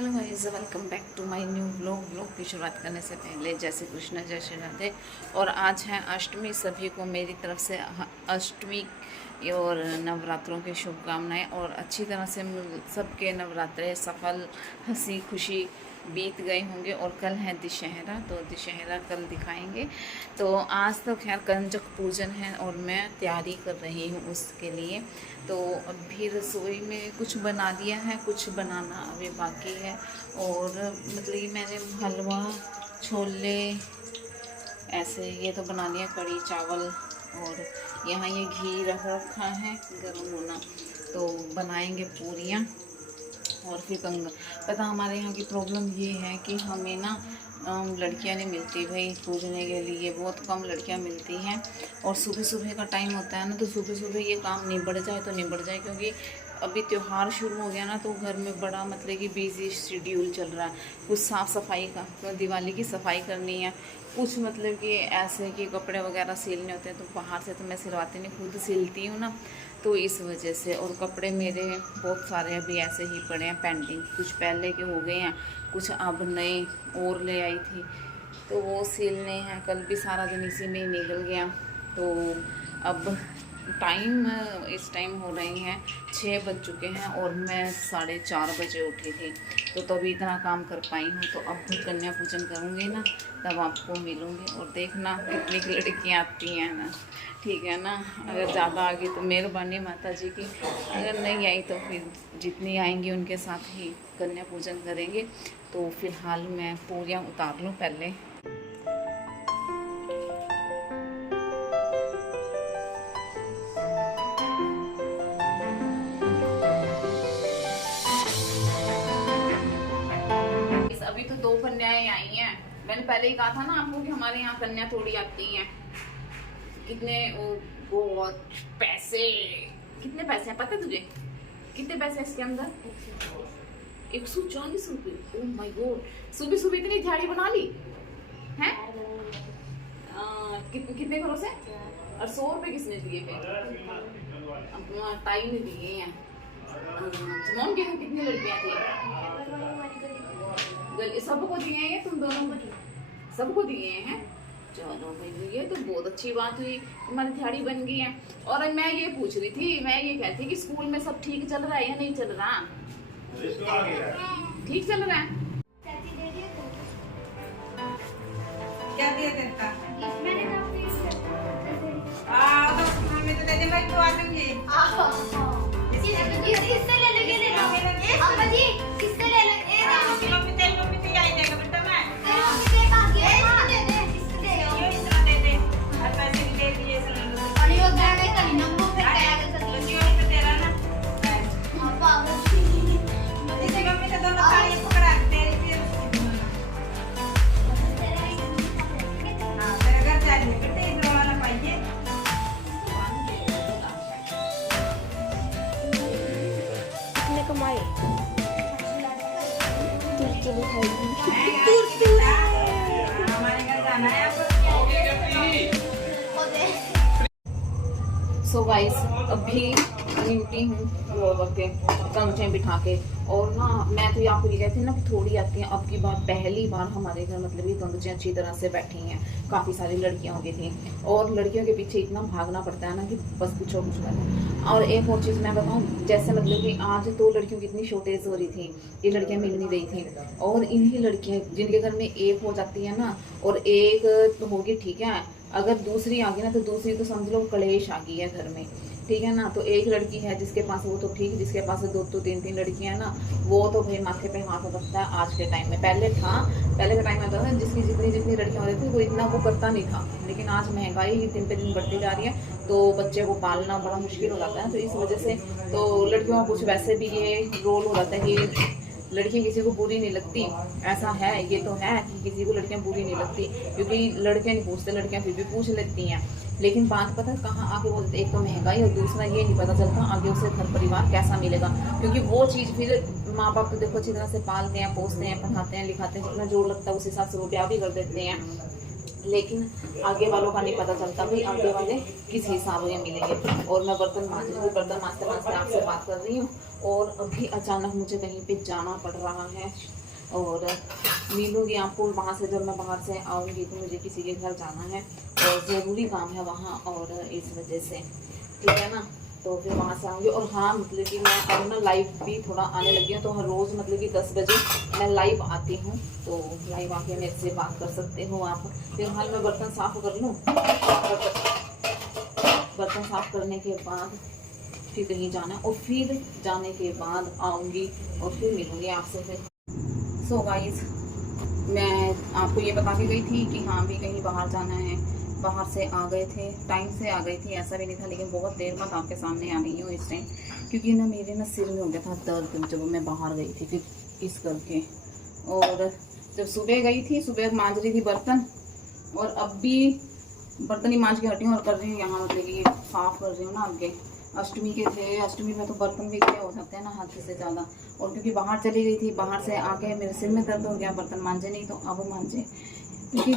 Hello guys, welcome back to my new vlog की शुरुआत करने से पहले जय श्री कृष्ण, जय श्री राधे। और आज है अष्टमी। सभी को मेरी तरफ से अष्टमी और नवरात्रों की शुभकामनाएं और अच्छी तरह से सबके नवरात्रे सफल, हंसी खुशी बीत गए होंगे। और कल है दशहरा, तो दशहरा कल दिखाएंगे। तो आज तो खैर कंजक पूजन है और मैं तैयारी कर रही हूँ उसके लिए। तो अभी रसोई में कुछ बना दिया है, कुछ बनाना अभी बाकी है। और मतलब कि मैंने हलवा, छोले ऐसे ये तो बना लिया, कढ़ी चावल। और यहाँ ये घी रख रखा है गर्म होना, तो बनाएंगे पूरियाँ। और फिर पता हमारे यहाँ की प्रॉब्लम ये है कि हमें ना लड़कियां नहीं मिलती भाई पूजने के लिए, बहुत कम लड़कियां मिलती हैं। और सुबह सुबह का टाइम होता है ना, तो सुबह सुबह ये काम निबड़ जाए तो निबड़ जाए, क्योंकि अभी त्यौहार शुरू हो गया ना, तो घर में बड़ा मतलब कि बिजी शेड्यूल चल रहा है। कुछ साफ़ सफाई का, तो दिवाली की सफाई करनी है, कुछ मतलब कि ऐसे कि कपड़े वगैरह सिलने होते हैं, तो बाहर से तो मैं सिलवाती नहीं, खुद सिलती हूँ ना, तो इस वजह से। और कपड़े मेरे बहुत सारे अभी ऐसे ही पड़े हैं पेंडिंग, कुछ पहले के हो गए हैं, कुछ अब नए और ले आई थी, तो वो सिलने हैं। कल भी सारा दिन इसी में ही निकल गया। तो अब टाइम इस टाइम हो रहे हैं 6 बज चुके हैं और मैं 4:30 बजे उठी थी, तो तभी इतना काम कर पाई हूँ। तो अब भी कन्या पूजन करूँगी ना, तब आपको मिलूँगी और देखना कितनी लड़कियाँ आती हैं ना, ठीक है ना। अगर ज़्यादा आ गई तो मेहरबानी माता जी की, अगर नहीं आई तो फिर जितनी आएंगी उनके साथ ही कन्या पूजन करेंगे। तो फिलहाल मैं पूरियाँ उतार लूँ पहले। अभी तो 2 कन्याएं आई हैं। मैंने पहले ही कहा था ना आपको कि हमारे यहाँ कन्या थोड़ी आती हैं। कितने बहुत पैसे, कितने पैसे हैं पता है तुझे? कितने पैसे हैं इसके अंदर? 140 रुपये। ओह माय गॉड, सुबह सुबह इतनी दिहाड़ी बना ली हैं? कितने घरों से? और 100 रुपये किसने दिए? अपना टाइम दिए हैं। मोम के कितनी लड़कियां थी? सबको दिए हैं, तुम दोनों को सबको दिए हैं। चलो भाई, ये तो बहुत अच्छी बात हुई, तुम्हारी दिहाड़ी बन गई है। और मैं ये पूछ रही थी, मैं ये कहती कि स्कूल में सब ठीक चल रहा है या नहीं चल रहा? ठीक चल रहा है। क्या दिया तेरा? मैंने तो हमें तो दे दे भाई, तो आ दूंगी। किससे ले लेंगे? अम्मा जी किससे ले लेंगे? मम्मी तेरी आई जाएगा बेटा। मैं मम्मी देख आ गया, दे दे किससे दे? यो इतना दे दे और पैसे भी दे दिए सुन। और ये गाने का नंबर पे क्या कर सकती यो तो तेरा ना। हां पागल थी। इसे मम्मी तो दोनों ताली पकड़ा तेरी फिर। हां तेरा घर चाहिए बेटे, इधर वाला पाइए। कितने कमाए? तुर्की दिखाएगी। हमारे घर जाना है अब। सो गाइस, अभी निपटी हूँ वो वक्त कंचे बिठा के। और ना मैं तो आपको ये कहती हूँ ना कि थोड़ी आती हैं। अब की बार पहली बार हमारे घर मतलब ये कंचे अच्छी तरह से बैठी हैं। काफ़ी सारी लड़कियाँ हो गई थी और लड़कियों के पीछे इतना भागना पड़ता है ना कि बस पूछो कुछ करना। और एक और चीज़ मैं बताऊँ, जैसे मतलब कि आज तो लड़कियों की इतनी शॉर्टेज हो रही थी, ये लड़कियाँ मिल नहीं रही थी। और इन्हीं लड़कियाँ जिनके घर में एक हो जाती है ना, और एक तो होगी ठीक है, अगर दूसरी आ गई ना, तो दूसरी तो समझ लो कलेश आ गई है घर में, ठीक है ना। तो एक लड़की है जिसके पास, वो तो ठीक, जिसके पास 2-2 3-3 लड़कियां हैं ना, वो तो भाई माथे पे हाथ रखता है आज के टाइम में। पहले के टाइम में था जिसकी जितनी लड़कियां होती थी वो इतना वो करता नहीं था, लेकिन आज महंगाई दिन पे दिन बढ़ती जा रही है, तो बच्चे को पालना बड़ा मुश्किल हो जाता है। तो इस वजह से तो लड़कियों को कुछ वैसे भी ये रोल हो जाता है कि लड़कियां किसी को बुरी नहीं लगती। ऐसा है, ये तो है कि किसी को लड़कियां बुरी नहीं लगती, क्योंकि लड़के नहीं पूछते, लड़कियां फिर भी पूछ लेती हैं। लेकिन बात पता कहाँ आगे बोलते, एक तो महंगाई और दूसरा ये नहीं पता चलता आगे उसे घर परिवार कैसा मिलेगा, क्योंकि वो चीज़ फिर माँ बाप तो देखो अच्छी तरह से पालते हैं, पोसते हैं, पढ़ाते हैं, लिखाते हैं, जितना जोर लगता है उस हिसाब से वो ब्याह भी कर देते हैं। लेकिन आगे वालों का नहीं पता चलता भाई आगे वाले किस हिसाब में मिलेंगे। और मैं बर्तन मांजते मांजते आपसे बात कर रही हूँ और अभी अचानक मुझे कहीं पे जाना पड़ रहा है और मिलूँगी आपको वहाँ से। जब मैं बाहर से आऊँगी तो मुझे किसी के घर जाना है और ज़रूरी काम है वहाँ, और इस वजह से ठीक है ना, तो फिर वहाँ से आऊँगी। और हाँ मतलब कि मैं अब ना लाइव भी थोड़ा आने लगी हूँ, तो हर रोज़ मतलब कि 10 बजे मैं लाइव आती हूँ, तो लाइव आके मेरे से बात कर सकते हो आप। फिलहाल मैं बर्तन साफ़ कर लूँ, बर्तन साफ़ करने के बाद फिर कहीं जाना है और फिर जाने के बाद आऊँगी और फिर मिलूँगी आपसे फिर। सो गाइस, मैं आपको ये बता के गई थी कि हाँ भी कहीं बाहर जाना है, बाहर से आ गए थे, टाइम से आ गई थी, ऐसा भी नहीं था, लेकिन बहुत देर बाद आपके सामने आ गई हूँ इस टाइम, क्योंकि ना मेरे ना सिर में हो गया था दर्द जब मैं बाहर गई थी फिर इस करके। और जब सुबह गई थी, सुबह मांज रही थी बर्तन, और अब भी बर्तन ही मांज के हटी हूँ और कर रही हूँ यहाँ मतलब कि साफ़ कर रही हूँ ना। आगे अष्टमी के थे, अष्टमी में तो बर्तन भी क्या हो सकते हैं ना हद से ज़्यादा, और क्योंकि बाहर चली गई थी, बाहर से आके मेरे सिर में दर्द हो गया, बर्तन मांजे नहीं तो अब मांजे, क्योंकि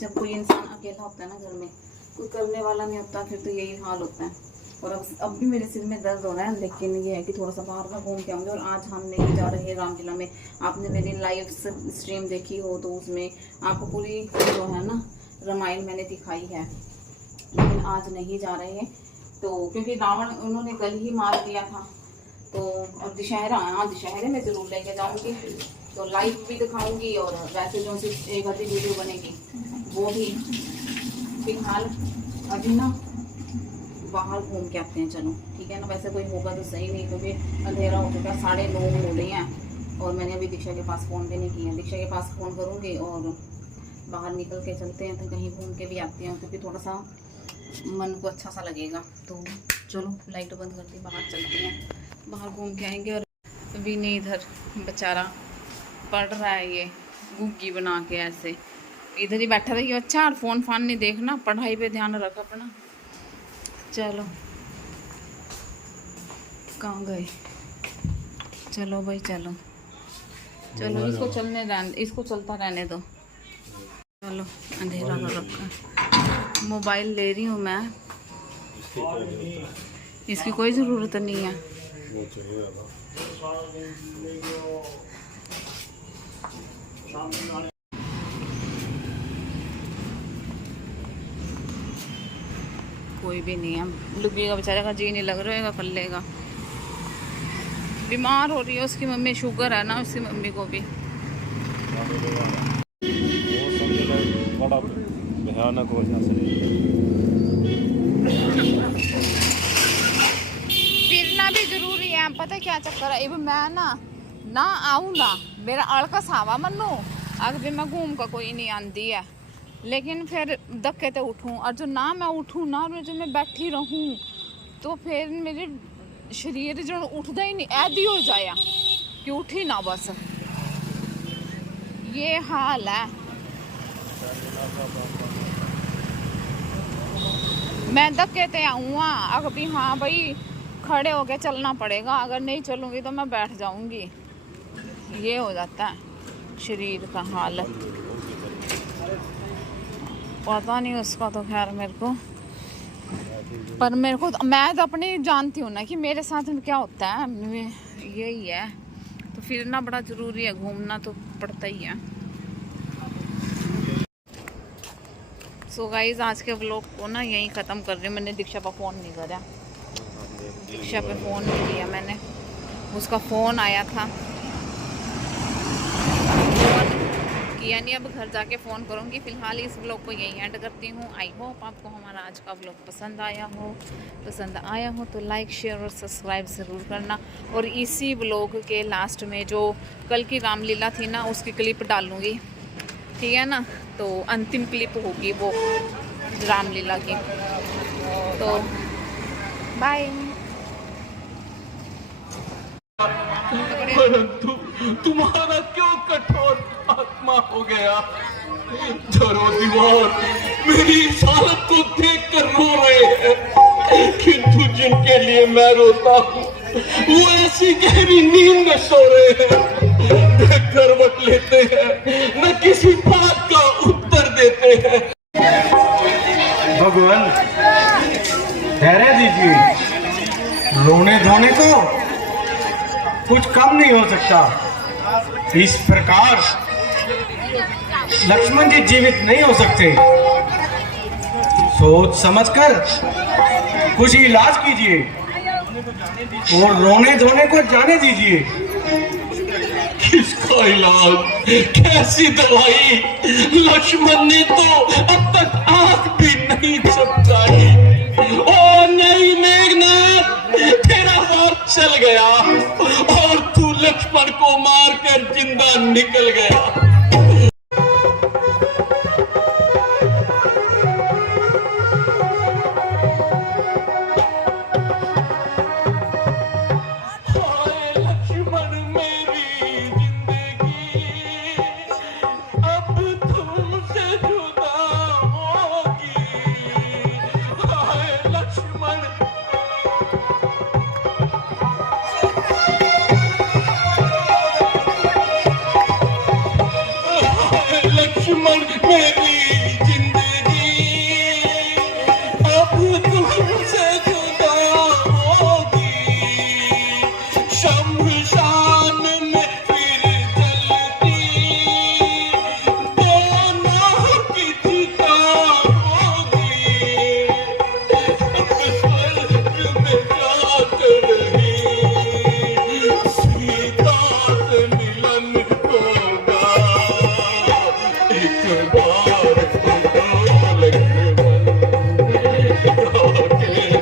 जब कोई इंसान अकेला होता है ना घर में, कोई करने वाला नहीं होता, फिर तो यही हाल होता है। और अब भी मेरे सिर में दर्द हो रहा है, लेकिन ये है कि थोड़ा सा बाहर का घूम के आऊँगी। और आज हम नहीं जा रहे हैं रामलीला में, आपने मेरी लाइव स्ट्रीम देखी हो तो उसमें आपको पूरी जो है ना रामायण मैंने दिखाई है, लेकिन आज नहीं जा रहे हैं, तो क्योंकि रावण उन्होंने कल ही मार दिया था, तो अब दशहरा, हाँ दशहरे में ज़रूर लेके जाऊँगी, तो लाइव भी दिखाऊंगी और वैसे जो सिर्फ एक आधी वीडियो बनेगी वो भी। फिलहाल अभी ना बाहर घूम के आते हैं, चलो ठीक है ना। वैसे कोई होगा तो सही, नहीं क्योंकि अंधेरा हो चुका है, 9:30 हो रही हैं, और मैंने अभी दीक्षा के पास फ़ोन भी नहीं किया। दीक्षा के पास फ़ोन करूँगी और बाहर निकल के चलते हैं, तो कहीं घूम के भी आते हैं, क्योंकि थोड़ा सा मन को अच्छा सा लगेगा। तो चलो लाइट बंद करती, बाहर चलते हैं, बाहर घूम के आएंगे। और अभी नहीं, इधर बेचारा पढ़ रहा है, ये गुग्गी बना के ऐसे इधर ही बैठा रही। अच्छा, और फ़ोन फान नहीं देखना, पढ़ाई पे ध्यान रख अपना। चलो कहाँ गए, चलो भाई चलो चलो, इसको चलता रहने दो। चलो अंधेरा कर रखा, मोबाइल ले रही हूँ मैं, इसकी कोई ज़रूरत नहीं है। कोई भी नहीं है, लुबी का बेचारे का जी नहीं लग रहा है, कर लेगा। बीमार हो रही है उसकी मम्मी, शुगर है ना उसकी मम्मी को भी। बड़ा भयानक हो जाता फिरना भी जरूरी है, पता क्या चक्कर है, अब मैं ना आऊँ ना, मेरा अड़कस आवा मनो, अगर भी मैं घूम का कोई नहीं आती है, लेकिन फिर धक्के तो उठूँ, और जो ना मैं उठूँ ना, जो मैं बैठी रहूँ, तो फिर मेरे शरीर जो उठता ही नहीं, ऐदी हो जाया कि उठी ना, बस ये हाल है। मैं धक्के ते आऊँ, अगर भी हाँ भाई खड़े होके चलना पड़ेगा, अगर नहीं चलूँगी तो मैं बैठ जाऊँगी, ये हो जाता है शरीर का हाल। पता नहीं उसका तो खैर मेरे को, पर मेरे को मैं तो अपनी जानती हूँ ना कि मेरे साथ में क्या होता है, यही है। तो फिरना बड़ा ज़रूरी है, घूमना तो पड़ता ही है। सो गाइज, आज के व्लॉग को ना यहीं ख़त्म कर रही हूँ। मैंने दीक्षा पर फ़ोन नहीं करा, दीक्षा पे फ़ोन नहीं किया मैंने, उसका फ़ोन आया था, फ़ोन किया नहीं, अब घर जाके फ़ोन करूँगी। फ़िलहाल इस व्लॉग को यहीं एंड करती हूँ। आई होप आपको हमारा आज का व्लॉग पसंद आया हो तो लाइक शेयर और सब्सक्राइब ज़रूर करना। और इसी व्लॉग के लास्ट में जो कल की रामलीला थी ना, उसकी क्लिप डालूँगी, ठीक है ना, तो अंतिम क्लिप होगी वो रामलीला की। तो बाय। परंतु तुम्हारा क्यों कठोर आत्मा हो गया, चारों दीवार मेरी इस हालत को देख कर रो रहे हैं, किंतु जिनके लिए मैं रोता हूँ वो ऐसी गहरी नींद में सो रहे हैं, करवट लेते हैं, न किसी बात का उत्तर देते हैं, काम नहीं हो सकता। इस प्रकार लक्ष्मण जी जीवित नहीं हो सकते। सोच समझकर कुछ इलाज कीजिए और रोने धोने को जाने दीजिए। किसका इलाज, कैसी दवाई? लक्ष्मण ने तो अब तक आंख भी नहीं झपकाई। ओ नहीं मेघनाथ, तेरा वक्त चल गया और तू लक्ष्मण को मारकर जिंदा निकल गया।